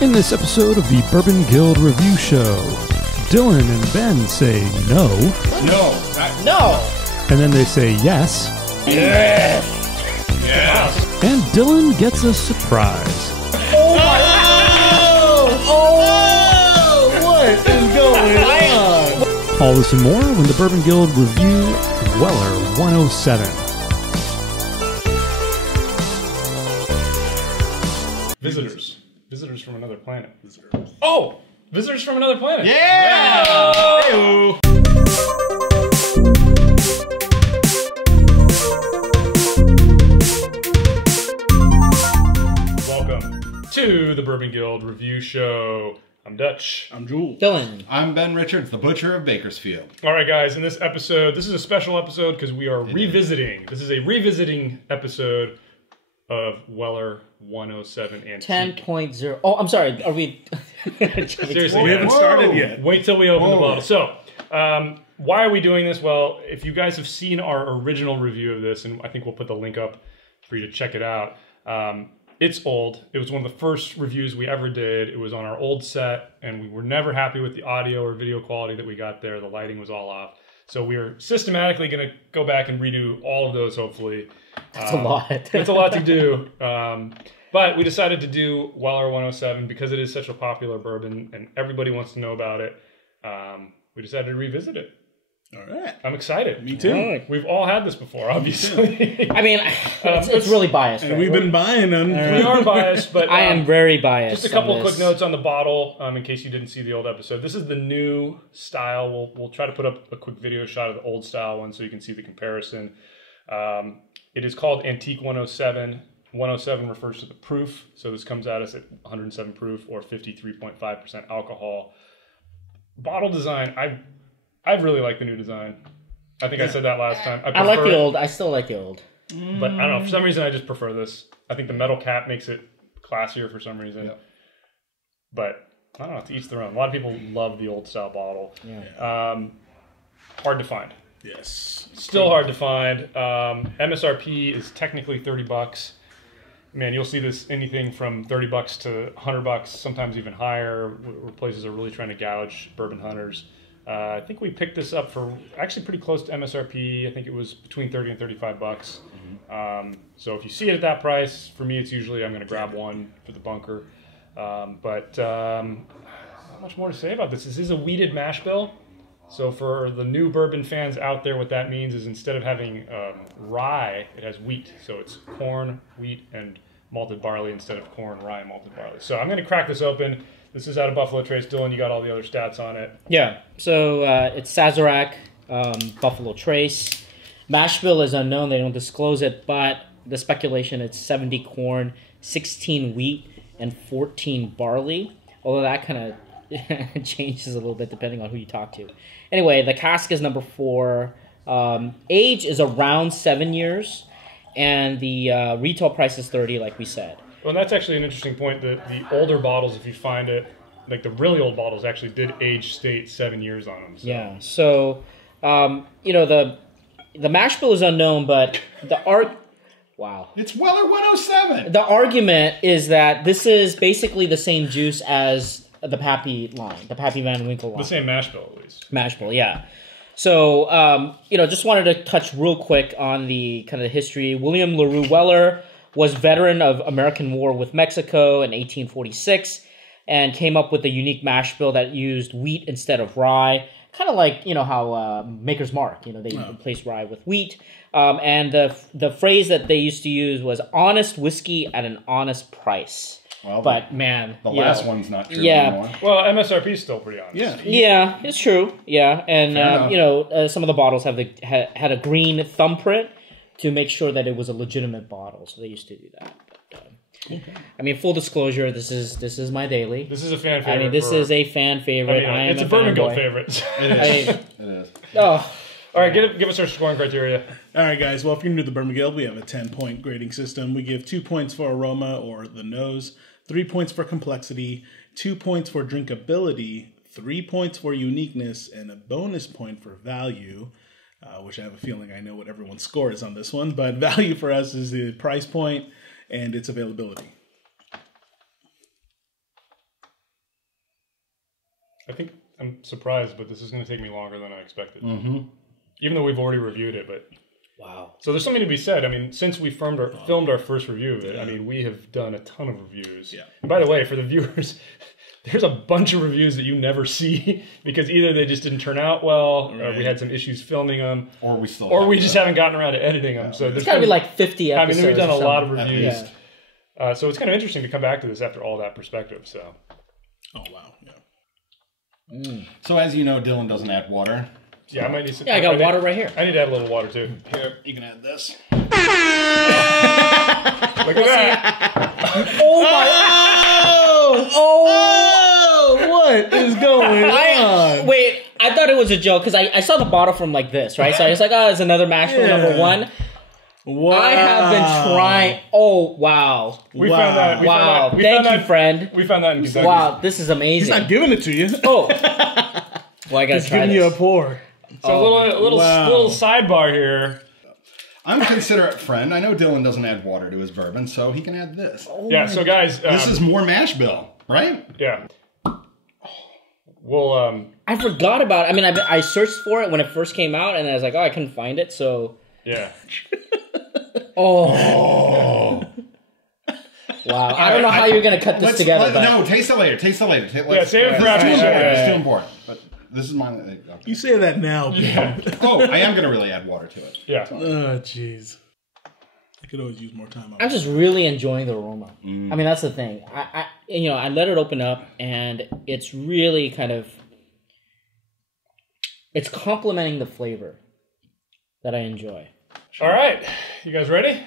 In this episode of the Bourbon Guild Review Show, Dylan and Ben say no. No. And then they say yes. Yes. Yes. And Dylan gets a surprise. Oh my! Oh! What is going on? All this and more when the Bourbon Guild review Weller 107. Visitors from another planet. Oh! Visitors from another planet. Yeah! Hey-o. Welcome to the Bourbon Guild Review Show. I'm Dutch. I'm Jewel. Dylan. I'm Ben Richards, the Butcher of Bakersfield. All right, guys, in this episode, this is a special episode because we are revisiting. This is a revisiting episode of Weller 107 Antique. 10.0. Oh, I'm sorry. Are we... Seriously, We haven't started yet. Wait till we open the bottle. So, why are we doing this? Well, if you guys have seen our original review of this, and I think we'll put the link up for you to check it out. It's old. It was one of the first reviews we ever did. It was on our old set, and we were never happy with the audio or video quality that we got there. The lighting was all off. So we're systematically going to go back and redo all of those, hopefully. That's a lot. It's a lot to do. But we decided to do Weller 107 because it is such a popular bourbon and everybody wants to know about it. We decided to revisit it. All right. I'm excited. Me too. Right. We've all had this before, obviously. I mean, it's really biased. And right? we've been buying them. We are biased, but I am very biased. just a couple on of this. quick notes on the bottle, in case you didn't see the old episode. This is the new style. We'll try to put up a quick video shot of the old style one so you can see the comparison. It is called Antique 107. 107 refers to the proof, so this comes at us at 107 proof or 53.5% alcohol. Bottle design, I really like the new design. I think I said that last time. I like the old. I still like the old. But I don't know, for some reason I just prefer this. I think the metal cap makes it classier for some reason. Yep. But I don't know, to each their own. A lot of people love the old style bottle. Yeah. Hard to find. Yes. Still hard to find. MSRP is technically $30. Man, you'll see this anything from $30 to $100, sometimes even higher, where places are really trying to gouge bourbon hunters. I think we picked this up for actually pretty close to MSRP. I think it was between $30 and $35. So if you see it at that price, for me, it's usually I'm going to grab one for the bunker. But not much more to say about this. This is a wheated mash bill. So for the new bourbon fans out there, what that means is instead of having rye, it has wheat. So it's corn, wheat, and malted barley instead of corn, rye, and malted barley. So I'm going to crack this open. This is out of Buffalo Trace. Dylan, you got all the other stats on it. Yeah. So it's Sazerac, Buffalo Trace. Mash bill is unknown. They don't disclose it, but the speculation it's 70 corn, 16 wheat, and 14 barley. Although that kind of changes a little bit depending on who you talk to. Anyway, the cask is number 4. Age is around 7 years, and the retail price is $30, like we said. Well, and that's actually an interesting point. The older bottles, if you find it, like the really old bottles, actually did age state 7 years on them. So. Yeah. So, the mash bill is unknown, but wow. It's Weller 107! The argument is that this is basically the same juice as the Pappy line, the Pappy Van Winkle line. The same mash bill, at least. Mash bill, yeah. So, just wanted to touch real quick on the kind of the history. William LaRue Weller was veteran of American War with Mexico in 1846 and came up with a unique mash bill that used wheat instead of rye. Kind of like, how Maker's Mark, they replaced rye with wheat. And the phrase that they used to use was honest whiskey at an honest price. Well, but man, the last one's not true Yeah. anymore. Well, MSRP is still pretty honest. Yeah. Yeah, it's true. Yeah, and enough. some of the bottles have had a green thumbprint to make sure that it was a legitimate bottle. So they used to do that. But, I mean, full disclosure, this is my daily. This is a fan favorite. I mean, this is a fan favorite. I am it's a Bourbon Guild fanboy. favorite. It is. Oh, All right, give us our scoring criteria. All right, guys. Well, if you're new to the Bourbon Guild, we have a 10-point grading system. We give 2 points for aroma or the nose, 3 points for complexity, 2 points for drinkability, 3 points for uniqueness, and a bonus point for value, which I have a feeling I know what everyone's score is on this one. But value for us is the price point and its availability. I think I'm surprised, but this is going to take me longer than I expected. Mm-hmm. Even though we've already reviewed it, but Wow. So there's something to be said. I mean, since we filmed our first review of it, I mean, we have done a ton of reviews. Yeah. And by the way, for the viewers, there's a bunch of reviews that you never see because either they just didn't turn out well, or we had some issues filming them, or we just haven't gotten around to editing them. So It's got to be like 50 episodes. I mean, we've done a lot of or something. reviews. Yeah. So it's kind of interesting to come back to this after all that perspective. So. Oh wow. Yeah. So as you know, Dylan doesn't add water. Yeah, I might need some. Yeah, I got water right here. I need to add a little water too. Here, you can add this. Look at that! Oh my! Oh, what is going on? Wait, I thought it was a joke because I saw the bottle from like this, right? So I was like, oh, it's another Mashable number one. Wow. I have been trying. Oh, wow. We found that. Wow. We Thank found you, that, friend. We found that in Kentucky. Wow, this is amazing. He's not giving it to you. Oh. Well, I gotta He's try giving this. you a pour. So a little sidebar here. I'm a considerate friend. I know Dylan doesn't add water to his bourbon, so he can add this. Yeah. So guys, This is more mash bill, right? yeah. Well, I forgot about it. I mean, I searched for it when it first came out, and I was like, oh, I couldn't find it, so... yeah. Oh. Wow. I don't know how you're going to cut this together, but... No, taste it later. Yeah, save it for after. It's too important. But this is mine. Okay. You say that now. Oh, I am going to really add water to it. Yeah. Oh, jeez. I could always use more time. I'm just really enjoying the aroma. I mean, that's the thing. I let it open up, and it's really kind of... It's complementing the flavor that I enjoy. All right. You guys ready?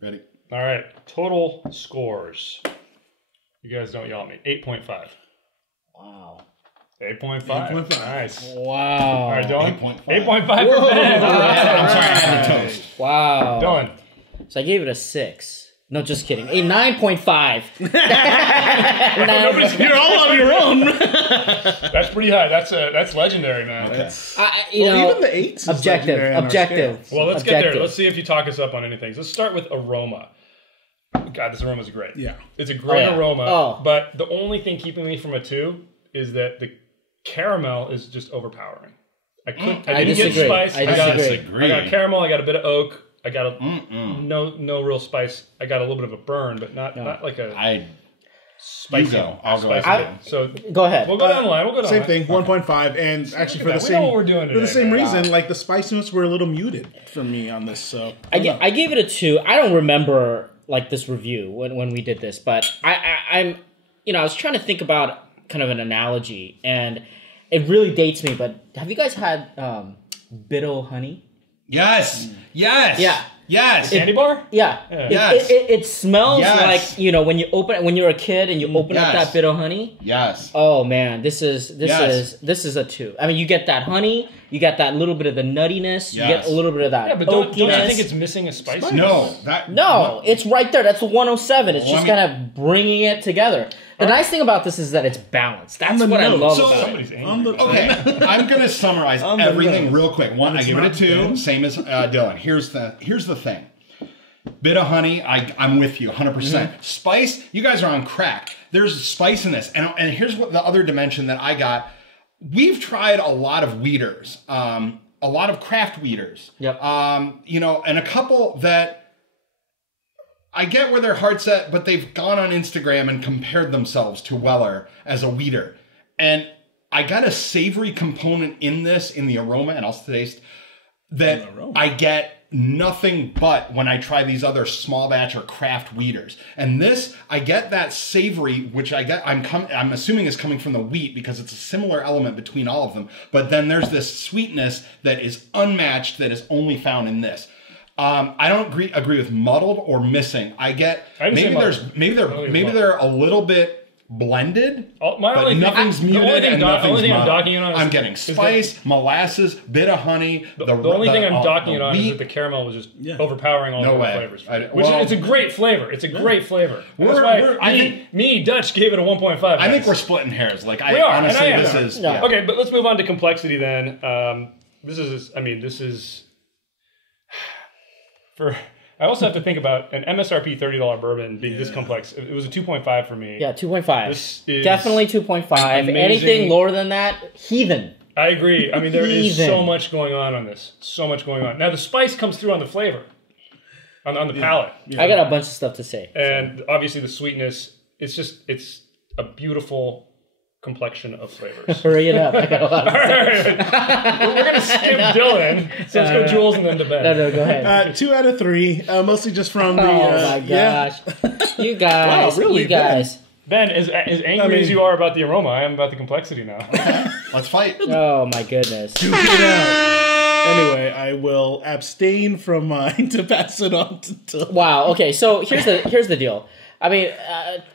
Ready? All right. Total scores. You guys don't yell at me. 8.5. Wow. 8.5. 8.5. Nice. Wow. All right, Dylan. 8.5. 8.5 for Ben. I'm sorry, I had the toast. Wow. Dylan. So I gave it a 6. No, just kidding. A 9.5. You're all on your own. That's pretty high. That's legendary, man. Okay. Even the 8s is legendary on our Objective. Well, let's get there. Let's see if you talk us up on anything. Let's start with aroma. God, this aroma is great. Yeah. It's a great aroma. Oh. But the only thing keeping me from a 2 is that the caramel is just overpowering. I didn't get disagree. spice. I I got caramel. I got a bit of oak. I got no real spice. I got a little bit of a burn, but not like a spicy. I'll go. So Go ahead. we'll go down the line. We'll go down Same the line. thing, 1.5, and actually for the We same, know what we're doing for the today, same man. reason, like the spicy notes were a little muted for me on this. So I gave it a 2. I don't remember like this review when we did this, but I'm I was trying to think about kind of an analogy, and it really dates me. But have you guys had Biddle honey? Yes. Yes. Yeah. Yes. Candy bar? Yeah. Yes. It smells Yes. like, when you're a kid and you open up Yes. that Biddle honey. Yes. Oh man, this is Yes. a 2. I mean, you get that honey, you get that little bit of the nuttiness, you get Yes. a little bit of that Yeah, but don't you oakiness. think it's missing a spice? No. No, it's right there. That's the 107. It's just Let kind of bringing it together. The nice thing about this is that it's balanced. That's the what I nose. love So- about it. Somebody's angry. Okay, I'm gonna summarize everything real quick. One, I give it a 2, bad. same as Dylan. Here's the thing. Bit of honey, I'm with you 100%. Spice, you guys are on crack. There's spice in this, and here's what the other dimension that I got. We've tried a lot of weeders, a lot of craft weeders. Yep. And a couple that I get where their heart's at, but they've gone on Instagram and compared themselves to Weller as a weeder. And I got a savory component in the aroma, and I'll taste that I get nothing but when I try these other small batch or craft weeders. And this, I get that savory, which I'm assuming is coming from the wheat because it's a similar element between all of them. But then there's this sweetness that is unmatched that is only found in this. I don't agree with muddled or missing. I get maybe they're a little bit blended, but nothing's muted and nothing's muddled. I'm getting spice, molasses, bit of honey. The only thing I'm docking it on is wheat. that the caramel was just overpowering all the flavors. It's a great flavor. It's a great flavor. That's why Dutch gave it a 1.5. I think we're splitting hairs. Like we are. honestly, And this is okay. But let's move on to complexity then. This is I also have to think about an MSRP $30 bourbon being this complex. It was a 2.5 for me. Yeah, 2.5. This is definitely 2.5. amazing. Anything lower than that, heathen. I agree. I mean, there is Heathen. so much going on this. So much going on. Now, the spice comes through on the flavor, on the palate. I got a bunch of stuff to say. And obviously the sweetness, it's a beautiful complexion of flavors. Hurry it up. I got a lot of All right. We're going to skip Dylan. So let's go Jules and then to Ben. No, go ahead. 2 out of 3, mostly just from the. Oh my gosh. You guys. Wow, really, You guys. Ben, as angry as you are about the aroma, I am about the complexity now. Let's fight. Oh my goodness. Duke it out. Anyway, I will abstain from mine to pass it on to. Wow. Okay. So here's the deal. I mean,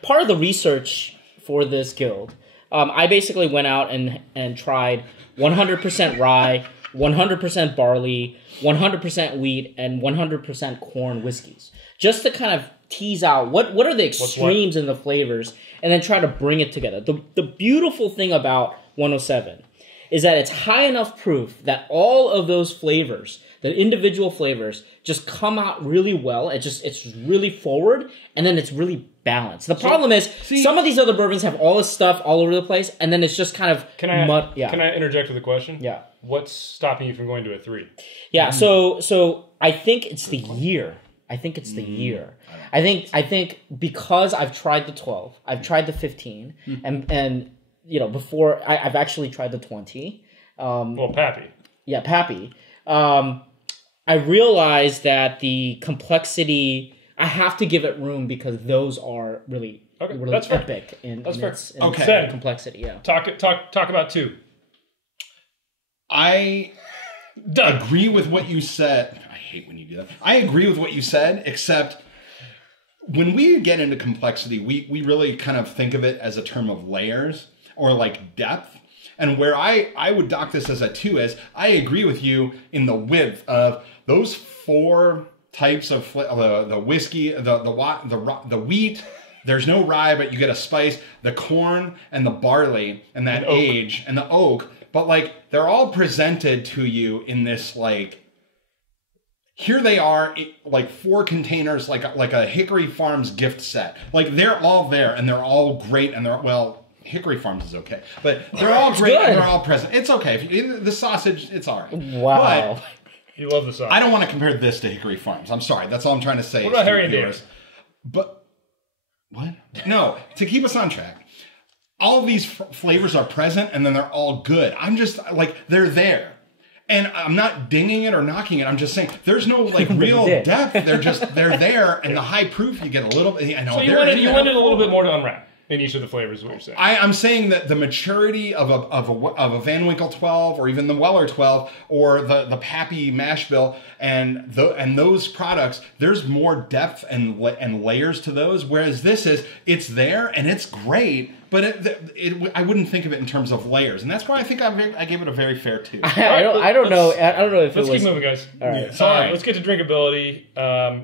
part of the research for this guild, I basically went out and tried 100% rye, 100% barley, 100% wheat, and 100% corn whiskeys, just to kind of tease out what are the extremes in the flavors, and then try to bring it together. The beautiful thing about 107 is that it's high enough proof that all of those flavors, the individual flavors, just come out really well. It's really forward, and then it's really balanced. The problem is some of these other bourbons have all this stuff all over the place, and then it's just kind of Can I Yeah. interject with a question? Yeah. What's stopping you from going to a 3? Yeah, so I think it's the year. I think it's the year. I think because I've tried the 12, I've tried the 15, and before I've actually tried the 20. Well, Pappy. Yeah, Pappy. I realized that the complexity, I have to give it room because those are really that's fair. epic in That's fair. its Okay. complexity. Yeah. Talk about 2. I Done. agree with what you said. I hate when you do that. I agree with what you said, except when we get into complexity, we really kind of think of it as a term of layers or like depth. And where I would dock this as a 2 is I agree with you in the width of those 4 types of the whiskey, the wheat. There's no rye, but you get a spice. The corn and the barley and that age and the oak. But like they're all presented to you in this like. Here they are, like 4 containers, like a Hickory Farms gift set. Like they're all there and they're all great and Hickory Farms is okay, but they're all great and they're all present. It's okay. The sausage, it's all right. Wow. But You love the sausage. I don't want to compare this to Hickory Farms. I'm sorry. That's all I'm trying to say. What about Harry and David? But what? No, to keep us on track. All of these flavors are present and then they're all good. I'm just like, they're there. And I'm not dinging it or knocking it. I'm just saying there's no like real depth. They're there, and the high proof you get a little bit. I know. So you wanted a little bit more to unwrap in each of the flavors. Is what you're saying? I'm saying that the maturity of a Van Winkle 12 or even the Weller 12 or the Pappy mash bill and those products, there's more depth and layers to those. Whereas it's there and it's great, but I wouldn't think of it in terms of layers, and that's why I think I gave it a very fair 2. I don't know if it was. Let's keep moving, guys. All right. Yeah, sorry. Let's get to drinkability.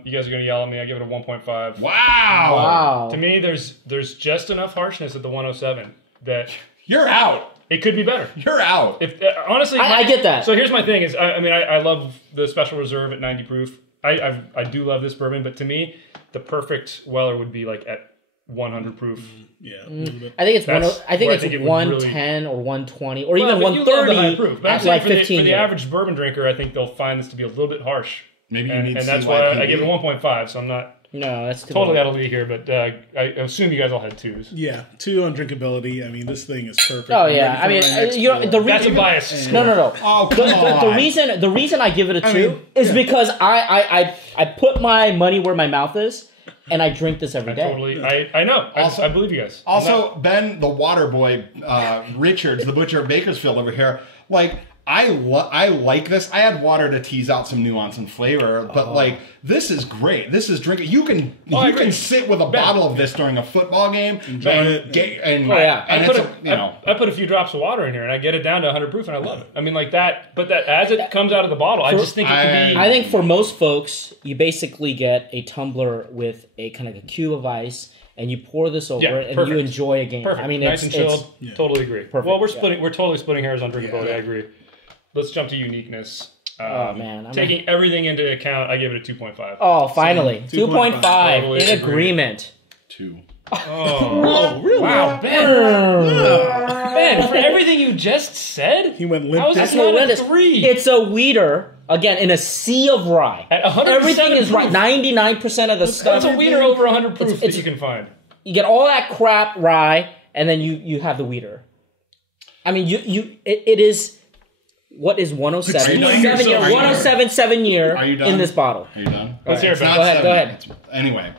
You guys are going to yell at me. I give it a 1.5. Wow. To me, there's just enough harshness at the 107 that You're out. it could be better. You're out. If honestly, I get that. So here's my thing: is I love the Special Reserve at 90 proof. I do love this bourbon, but to me, the perfect Weller would be like at 100 proof. Yeah, a little bit. I think it's That's I think where I it's think it would 110 or 120 or even but you love the high 130 proof. But I'm at saying like for 15. for the average bourbon drinker, I think they'll find this to be a little bit harsh. Maybe you And need that's CYPD. why I give it 1.5. So I'm not No, that's too totally low. out of league here, but I assume you guys all had 2s. Yeah, 2 on drinkability. I mean, this thing is perfect. Oh I'm yeah, I ready mean, for my next you know, the pour. That's a reason. bias. No. Oh, come on. The reason I give it a 2 mean, is because I put my money where my mouth is, and I drink this every day. Totally, I know. I believe you guys. Also, Ben, the water boy, Richards, the butcher of Bakersfield over here, like, I like this. I had water to tease out some nuance and flavor, but like this is great. This is drinking. You can sit with a bottle of this during a football game. Enjoy it. And I put a few drops of water in here, and I get it down to 100 proof, and I love it. I mean, like that. But that as it comes out of the bottle, I just think it could be. I think for most folks, you basically get a tumbler with a kind of a cube of ice, and you pour this over it, and perfect. you enjoy a game. Perfect. I mean, nice and chilled. Totally agree. Perfect, Well, we're totally splitting hairs on drinkability. Yeah. I agree. Let's jump to uniqueness. Oh man, Taking everything into account, I give it a 2.5. Oh, finally, 2.5 Totally in agree. agreement. 2. Oh, really? Wow, Ben. Ben, for everything you just said, He went limp. how is That's this not a horrendous. 3? It's a weeder again in a sea of rye. At 100% Everything is proof. rye. 99% of the stuff. That's a weeder over 100 proof It's- that you can find. You get all that crap rye, and then you have the weeder. I mean, it is. What is 107? Are you done? 7 year, Are you- 107 7-year Are you done? in this bottle. Are you done? Let's hear it, It's Ben. not Go ahead, 7. go ahead. Anyway,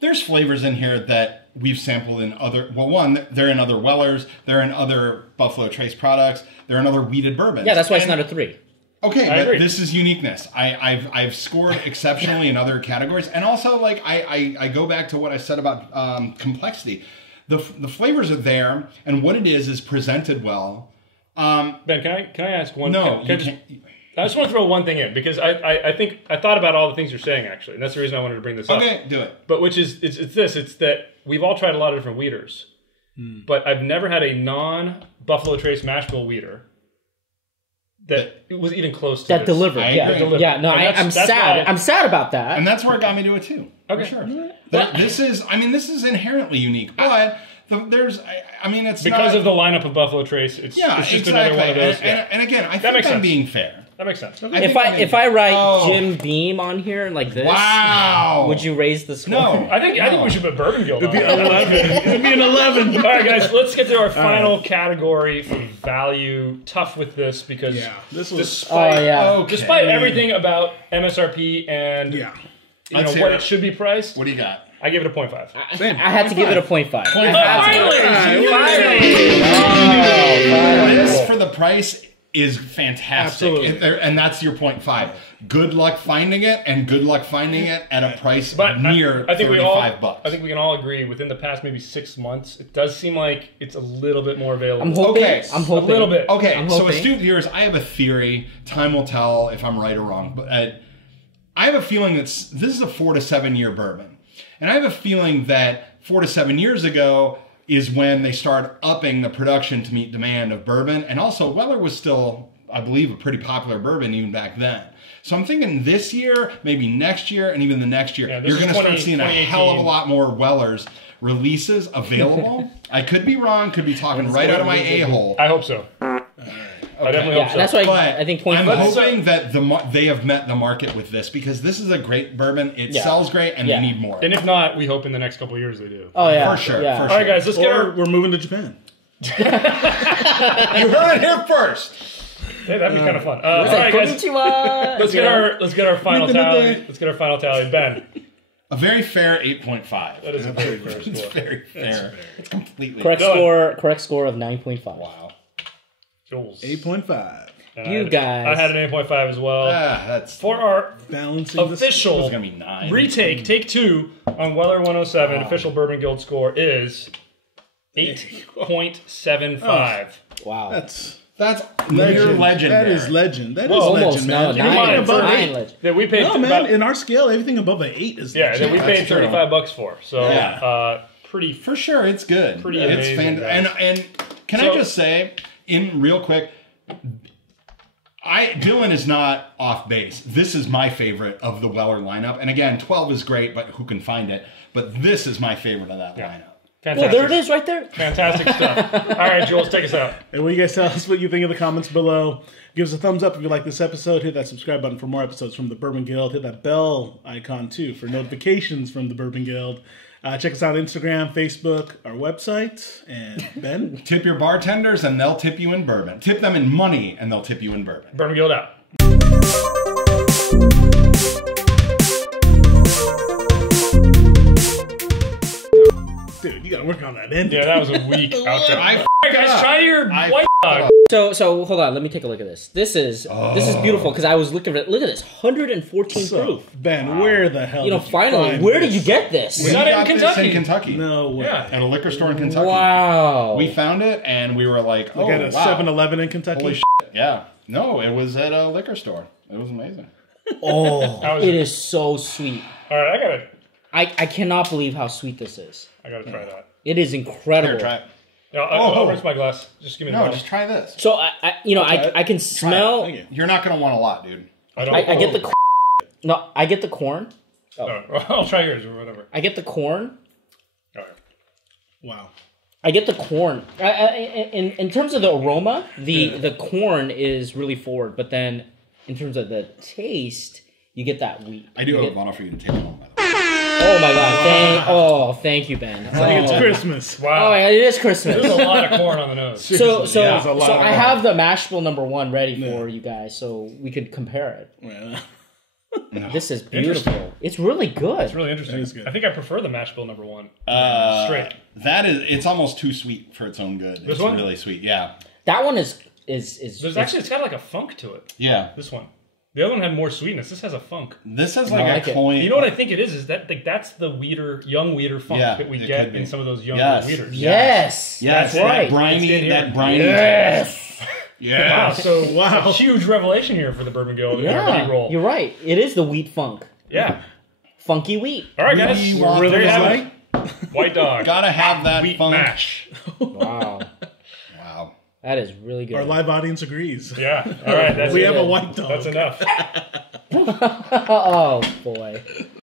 there's flavors in here that we've sampled in other. Well, one, they're in other Wellers, they're in other Buffalo Trace products, they're in other weeded bourbons. Yeah, that's why it's And- not a 3. Okay, I but agree. this is uniqueness. I've scored exceptionally in other categories, and also like I go back to what I said about complexity. The flavors are there, and what it is presented well. Ben, can I ask one? No, can I you just, can't. I just want to throw one thing in because I think I thought about all the things you're saying actually, and that's the reason I wanted to bring this up. Okay, do it. But which is it's that we've all tried a lot of different weeders, but I've never had a non-Buffalo Trace mash bill weeder that was even close to That this. delivered. I Yeah, agree. yeah. No, And I'm that's sad. why- I'm sad about that. And that's where it got me to it too. Okay. For sure. This is inherently unique, but there's, it's Because not, of the lineup of Buffalo Trace, it's just exactly. another one of those. And again, I That think makes I'm sense. being fair. That makes sense. If I write Jim Beam on here like this, Wow. would you raise the score? No. I think we should put Bourbon Guild on. It'd be 11. It'd be an 11. All right, guys, let's get to our final category for value. Tough with this because Yeah, this was. despite, Oh yeah. Okay. despite everything about MSRP and Yeah. Let's hear what it. it should be priced, What do you got? I give it a 0.5. Same. I had to give it a 0.5. This for the price is fantastic. Absolutely. And that's your 0.5. Good luck finding it, and good luck finding it at a price But near I think $35. I think we can all agree within the past maybe 6 months, it does seem like it's a little bit more available. I'm hoping. Okay. I'm hoping. A little bit. Okay, I'm so hoping. astute viewers, I have a theory. Time will tell if I'm right or wrong. But I have a feeling that this is a 4 to 7 year bourbon. And I have a feeling that 4 to 7 years ago is when they started upping the production to meet demand of bourbon. And also, Weller was still, I believe, a pretty popular bourbon even back then. So I'm thinking this year, maybe next year, and even the next year, Yeah, this you're is going to start seeing a 2018. hell of a lot more Wellers releases available. I could be wrong, could be talking right out of my a-hole. I hope so. I definitely Yeah, hope so. that's why But I think I'm 0.5. hoping that they have met the market with this because this is a great bourbon. It Yeah. sells great, and Yeah. they need more. And if not, we hope in the next couple of years they do. Oh yeah. For sure, Yeah. for All right, guys, let's get Or our. we're moving to Japan. You heard it here first. Hey, that'd be kind of fun. All right, guys, Konnichiwa. let's get our final tally. Let's get our final tally. Ben, A very fair 8.5. that is a very fair It's score. very fair. It's completely Correct Dylan. score of 9.5. Wow. Jules. 8.5. And You guys. I had an 8.5 as well. That's For our Balancing the official it's gonna be 9. retake, take 2 on Weller 107, official Bourbon Guild score is 8.75. Wow. That's That's near legendary. That is legend. That is Almost legend, no, man. in mind, Anything above nine 8. legend. That we paid No, man. about, In our scale, everything above an 8 is yeah, legend. that we paid true. $35 for. So Yeah. pretty For sure, it's good. Pretty it's amazing, guys. And can So- I just say, in real quick, Dylan is not off base. This is my favorite of the Weller lineup. And again, 12 is great, but who can find it? But this is my favorite of that lineup. Well, fantastic. there it is right there. Fantastic stuff. All right, Jules, take us out. And will you guys tell us what you think in the comments below? Give us a thumbs up if you like this episode. Hit that subscribe button for more episodes from the Bourbon Guild. Hit that bell icon, too, for notifications from the Bourbon Guild. Check us out on Instagram, Facebook, our website. And Ben? Tip your bartenders and they'll tip you in bourbon. Tip them in money and they'll tip you in bourbon. Bourbon Guild out. Dude, you gotta work on that ending. Yeah, that was a weak outro. I All right, guys, try your white dog. So hold on, let me take a look at this. This is beautiful because I was looking at it. Look at this, 114 So, proof. Ben, where the hell You know, did finally, find where this? did you get this? We Not in got this Kentucky. in Kentucky. No way. Yeah. At a liquor store in Kentucky. Wow. We found it and we were like, oh, Like at a wow. 7-Eleven in Kentucky? Holy shit. Yeah. No, it was at a liquor store. It was amazing. Oh, How is it it? is so sweet. All right, I I cannot believe how sweet this is. gotta try that. It is incredible. Here, try it. I'll rinse my glass. Just give me the No, bottle. just try this. So I can smell. Thank you. You're not going to want a lot, dude. I get the. No, I get the corn. I'll try yours or whatever. I get the corn. All right. Wow. I get the corn. In terms of the aroma, the corn is really forward, but then in terms of the taste, you get that wheat. I do have a bottle for you to take home, by the way. Oh my god! Thank you, Ben. It's Christmas. Wow. Oh, it is Christmas. There's a lot of corn on the nose. So Yeah, there's a lot of I corn. have the mash bill number 1 ready for you guys, so we could compare it. Yeah. This is beautiful. It's really good. It's really interesting. That is good. I think I prefer the mash bill number 1. Straight. It's almost too sweet for its own good. It's one? really sweet, yeah. That one is. It's got like a funk to it. Yeah. This one. The other one had more sweetness. This has a funk. This has I like like a it. coin. You know what I think it is that that's the young weeder funk that we it get could be. in some of those younger Yes. weeders. Yes. Yes, that's right. That briny. Yes. Wow. So Wow. huge revelation here for the Bourbon Guild. Yeah. Roll. You're right. It is the wheat funk. Yeah. Funky wheat. All right, guys. We We're want there you the have light. it. White dog. Gotta have that Wheat funk. mash. Wow. Wow. That is really good. Our live audience agrees. Yeah. All right. That's We it. have a white dog. That's enough. Oh boy.